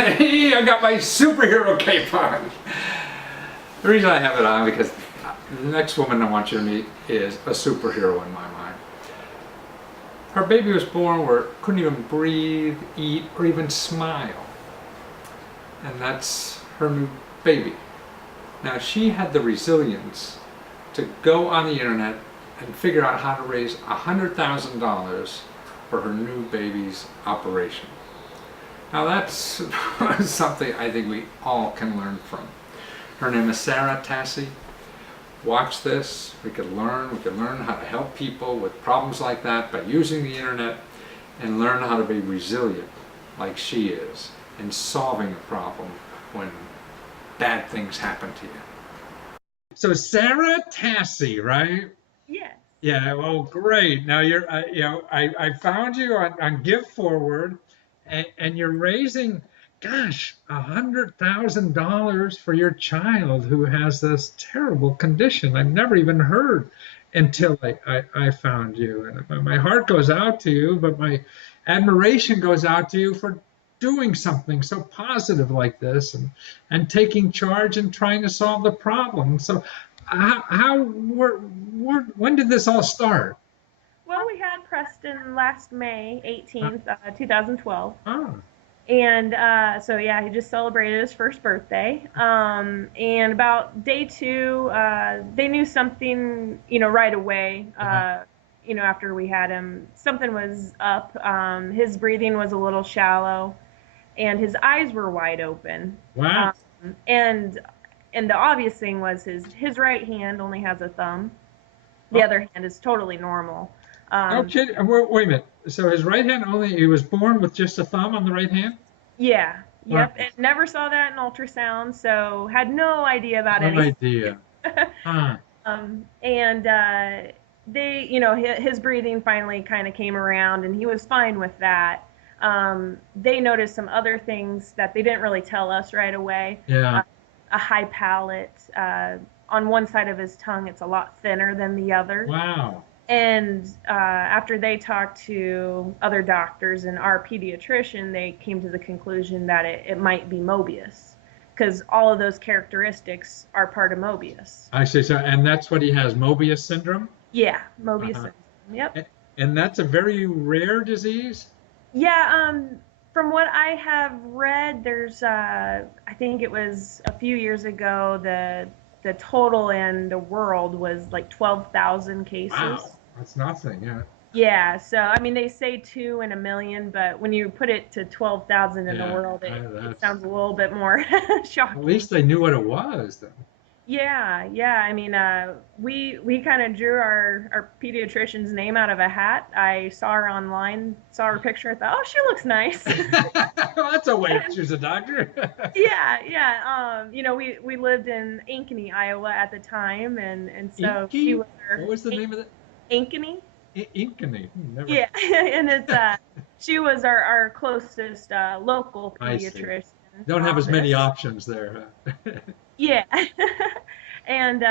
Hey, I got my superhero cape on. The reason I have it on because the next woman I want you to meet is a superhero in my mind. Her baby was born where it couldn't even breathe, eat, or even smile. And that's her new baby. Now she had the resilience to go on the internet and figure out how to raise $100,000 for her new baby's operation. Now that's something I think we all can learn from. Her name is Sarah Tassi. Watch this. We could learn how to help people with problems like that by using the internet, and learn how to be resilient like she is in solving a problem when bad things happen to you. So Sarah Tassi, right? Yes. Yeah, well, great. Now I found you on Give Forward, and you're raising, gosh, $100,000 for your child who has this terrible condition. I've never even heard until I found you. And my heart goes out to you, but my admiration goes out to you for doing something so positive like this and taking charge and trying to solve the problem. So when did this all start? Well, we had Preston last May 18th, 2012. Oh, And so, yeah, he just celebrated his first birthday. And about day two, they knew something, right away. After we had him, something was up. His breathing was a little shallow, and his eyes were wide open. wow. Um, and and the obvious thing was his right hand only has a thumb. The Oh, other hand is totally normal. no Um, kidding. Wait a minute. So his right hand only, he was born with just a thumb on the right hand? yeah, Wow. yep. And never saw that in ultrasound, so had no idea about No anything. idea. Huh. And they, his breathing finally kind of came around, and he was fine with that. They noticed some other things that they didn't really tell us right away. Yeah. A high palate. On one side of his tongue, it's a lot thinner than the other. Wow. And after they talked to other doctors and our pediatrician, they came to the conclusion that it might be Mobius, because all of those characteristics are part of Mobius. I see. So, and that's what he has, Mobius syndrome? Yeah, Mobius Uh-huh. syndrome. Yep. And that's a very rare disease? Yeah. From what I have read, there's I think it was a few years ago, the total in the world was like 12,000 cases. Wow. That's nothing. Yeah. Yeah, so I mean, they say two in a million, but when you put it to 12,000 in the Yeah. world, it That's, sounds a little bit more at shocking. least they knew what it was, though. Yeah, yeah. I mean, we kind of drew our pediatrician's name out of a hat. I saw her online, saw her picture, I thought, oh, she looks nice. Well, that's a way to choose a doctor. Yeah, yeah. We lived in Ankeny, Iowa at the time, and so she Inky? was our What was the name of it? Ankeny. Inkany. Never. Yeah, and it's she was our closest local I see. pediatrician Don't have as many office. options there. Huh? Yeah. And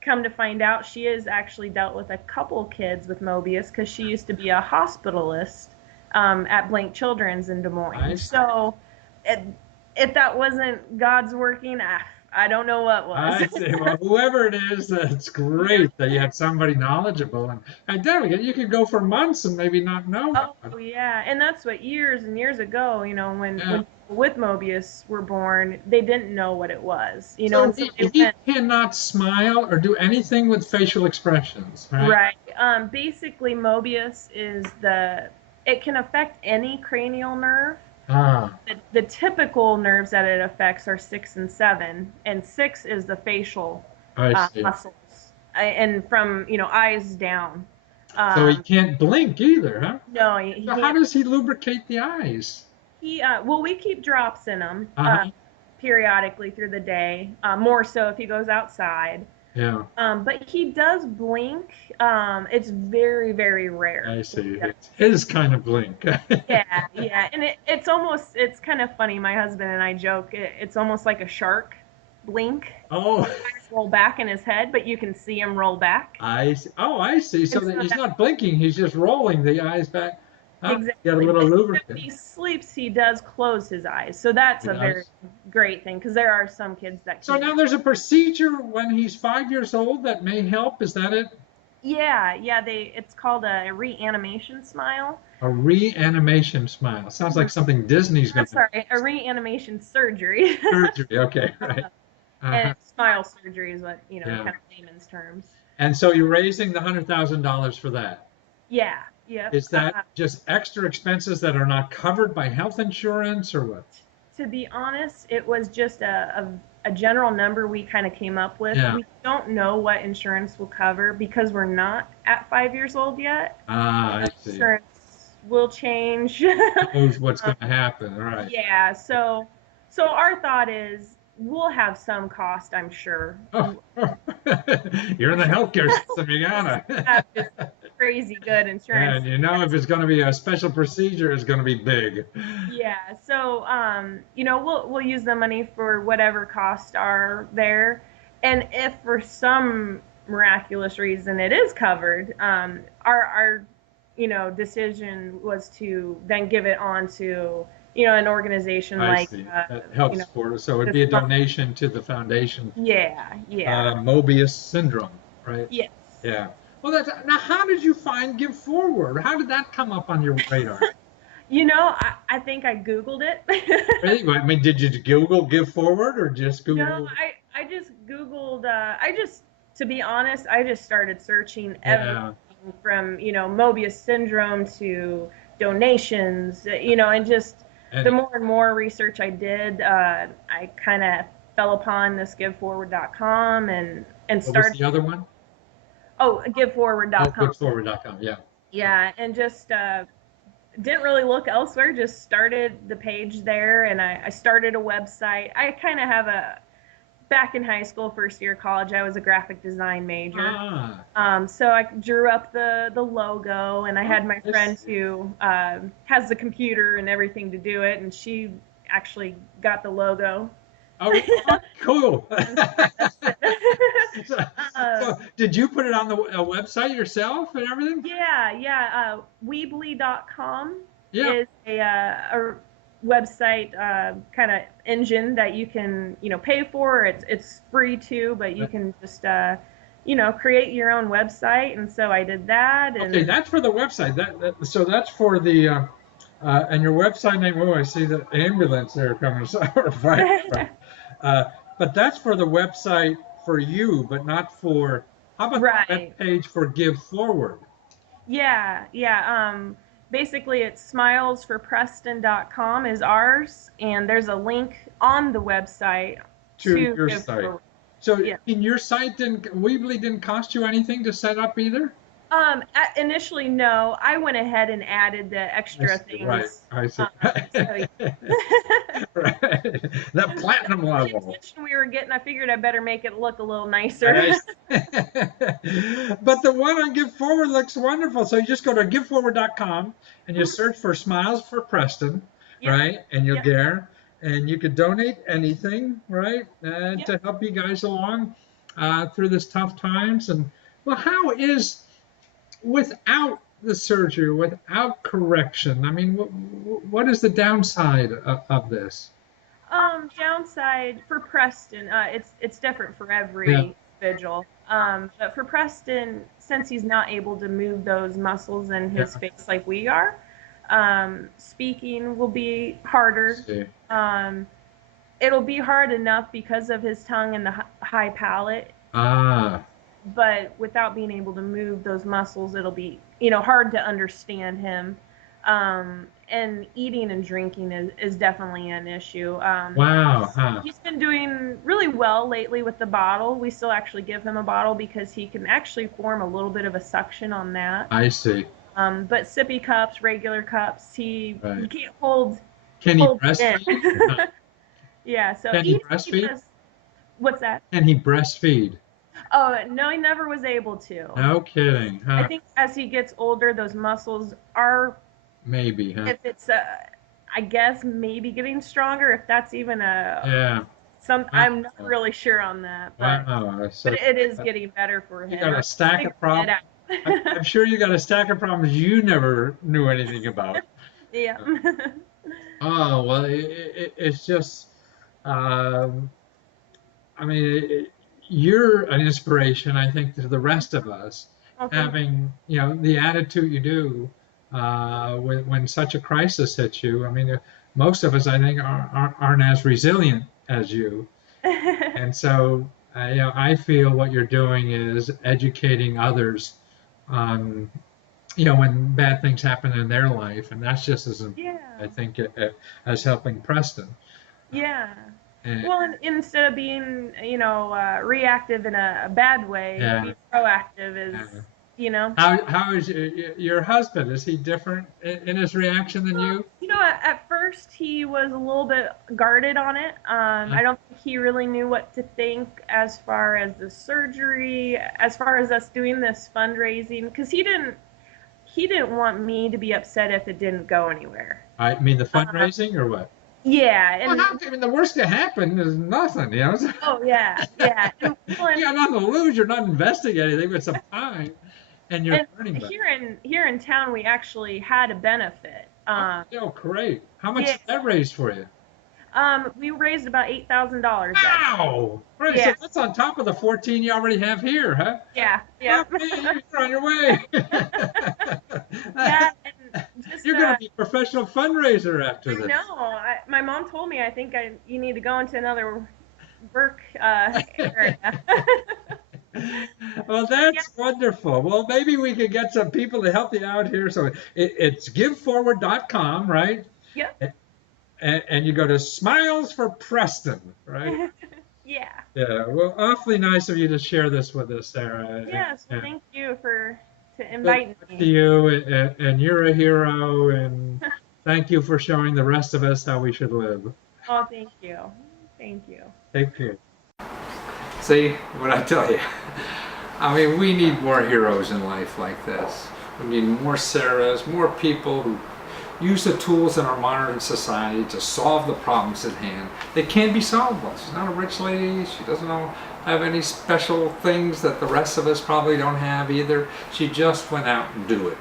come to find out, she has actually dealt with a couple kids with Mobius because she used to be a hospitalist at Blank Children's in Des I Moines. see. So if, if that wasn't God's working, I don't know what was. I see. Well, whoever it is, it's great that you had somebody knowledgeable. And definitely, you could go for months and maybe not know. Oh yeah, and that's what years and years ago, Yeah. when people with Mobius were born, they didn't know what it was, So and so they he went cannot smile or do anything with facial expressions, right? right. Basically, Mobius is it can affect any cranial nerve. Ah, The typical nerves that it affects are six and seven, and six is the facial I see. muscles, and from eyes down. So he Um, can't blink either, huh? no, he So how can't. does he lubricate the eyes? Well, we keep drops in him Uh-huh. periodically through the day, more so if he goes outside. Yeah, But he does blink. It's very, very rare. I see. It's his kind of blink. Yeah, yeah, and it's kind of funny. My husband and I joke it's almost like a shark blink. Oh, Eyes roll back in his head, but you can see him roll back. I see. Oh, I see. So And that so he's that not blinking, he's just rolling the eyes back. Get a Exactly. little But when lubricant. he sleeps, he does close his eyes. So that's He a very does. great thing because there are some kids that So can't. now there's a procedure when he's 5 years old that may help. Is that it? Yeah, yeah, it's called a reanimation smile. A reanimation smile. Sounds like something Disney's going to Sorry, a reanimation surgery. surgery. Okay, right. And Uh-huh. smile surgery is what, Yeah. kind of layman's terms. And so you're raising the $100,000 for that. Yeah, yep. Is that just extra expenses that are not covered by health insurance or what? To be honest, it was just a general number we kind of came up with. Yeah. We don't know what insurance will cover because we're not at 5 years old yet. Ah, I see. Insurance will change. Knows what's Um, going to happen. All right. yeah, so our thought is we'll have some cost, I'm sure. Oh, you're in the healthcare system. You Have just gotta. crazy good insurance. And you know if it's going to be a special procedure, it's going to be big. Yeah, so we'll use the money for whatever costs are there, and if for some miraculous reason it is covered, our decision was to then give it on to an organization I like see. That helps for us. So it'd be a donation to the foundation, yeah, yeah, Mobius syndrome, right? yes. Yeah. Well, now. How did you find Give Forward? How did that come up on your radar? I think I Googled it. Really? I mean, did you Google Give Forward or just No, Google? I just Googled, to be honest, I just started searching everything Yeah. from, Mobius syndrome to donations, and just the And more and more research I did, I kind of fell upon this giveforward.com and what was started, the other one? Oh, giveforward.com. GiveForward.com. Yeah. Yeah, and just didn't really look elsewhere, just started the page there, and I started a website. I kind of have back in high school, first year of college, I was a graphic design major. Ah. So I drew up the logo, and I Oh, had my I friend see. who has the computer and everything to do it, and she actually got the logo. Oh, oh, cool. That's it. so, uh, so did you put it on the website yourself and everything? yeah. Weebly.com Yeah. is a website kind of engine that you can pay for. It's free too, but you can just create your own website. And so I did that, Okay, and that's for the website. So that's for the and your website name. Oh, I see the ambulance there coming. So, right. Uh, but that's for the website for you, but not for. How about the web right. page for Give Forward Yeah. Basically, it's smilesforpreston.com is ours, and there's a link on the website to to your give site? forward. So Yeah. in your site Weebly didn't cost you anything to set up either? Initially, no. I went ahead and added the I extra see, right. things. I see. So yeah. Right. The platinum The level. attention we were getting, I figured I better make it look a little nicer. Nice. But the one on Give Forward looks wonderful. So you just go to giveforward.com and you search for Smiles for Preston, Yep. right? And you'll Yep. get there. And you could donate anything, right? Yep. To help you guys along through this tough times. And well, how is without the surgery, without correction? I mean, what is the downside of this? Downside for Preston, it's different for Yeah. every individual. But for Preston, since he's not able to move those muscles in his Yeah. face like we are, speaking will be harder. See. Um, it'll be hard enough because of his tongue and the high palate, Ah, but without being able to move those muscles, it'll be hard to understand him. And eating and drinking is definitely an issue. wow. Huh. He's been doing really well lately with the bottle. We still actually give him a bottle because he can actually form a little bit of a suction on that. I see. But sippy cups, regular cups, he Right. can't hold Can he it breastfeed? in. Yeah, so Can he eating he breastfeed? does. What's that? Can he breastfeed? Oh no, he never was able to. No kidding. I Huh? think as he gets older, those muscles are, Maybe, huh? if it's I guess maybe getting stronger. If that's even Yeah. I'm not Wow. really sure on that, but Wow. but So it is getting better for you him. got Or a stack figure of it problems. out. I'm sure you got a stack of problems you never knew anything about. Yeah. Oh, well, it's just, um, I mean, you're an inspiration, I think, to the rest of us, Oh, thank you. having, the attitude you do when such a crisis hits you. I mean, most of us, I think, aren't as resilient as you. And so, I feel what you're doing is educating others on, when bad things happen in their life, and that's just as important, Yeah. I think, as helping Preston. Yeah. And, Well, instead of being, reactive in a bad way, yeah, being proactive is, yeah. you know. How is your husband? Is he different in his reaction than Well, you? at first he was a little bit guarded on it. Uh, I don't think he really knew what to think as far as the surgery, as far as us doing this fundraising, because he didn't want me to be upset if it didn't go anywhere. I mean, the Um, fundraising or what? yeah, Well, and I mean, the worst that happen is nothing. oh yeah, yeah, and well, You got nothing to lose. You're not investing anything but some time, and you're and learning about it. here in town we actually had a benefit. Great. How much Yeah, did that raise for you? we raised about $8,000 that day. Wow! Right, so Yeah, that's on top of the 14 you already have here, huh? yeah, yeah, Okay, you're on your way. yeah, and just You're going to be a professional fundraiser after I this. know. My mom told me I think you need to go into another work area. Well, Yeah, that's wonderful. Well, maybe we could get some people to help you out here. So it's giveforward.com, right? yep. And you go to Smiles for Preston, right? Yeah. Yeah. Well, awfully nice of you to share this with us, Sarah. Yes. Well, And thank you to good inviting luck to me. you, and you're a hero. And thank you for showing the rest of us how we should live. Oh, thank you. Thank you. Take care. See what I tell you? I mean, we need more heroes in life like this. We need more Sarahs, more people who use the tools in our modern society to solve the problems at hand. They can be solvable. She's not a rich lady. She doesn't have any special things that the rest of us probably don't have either. She just went out and do it.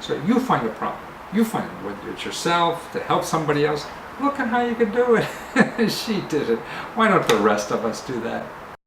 So you find a problem. You find it, whether it's yourself, to help somebody else. Look at how you can do it. She did it. Why don't the rest of us do that?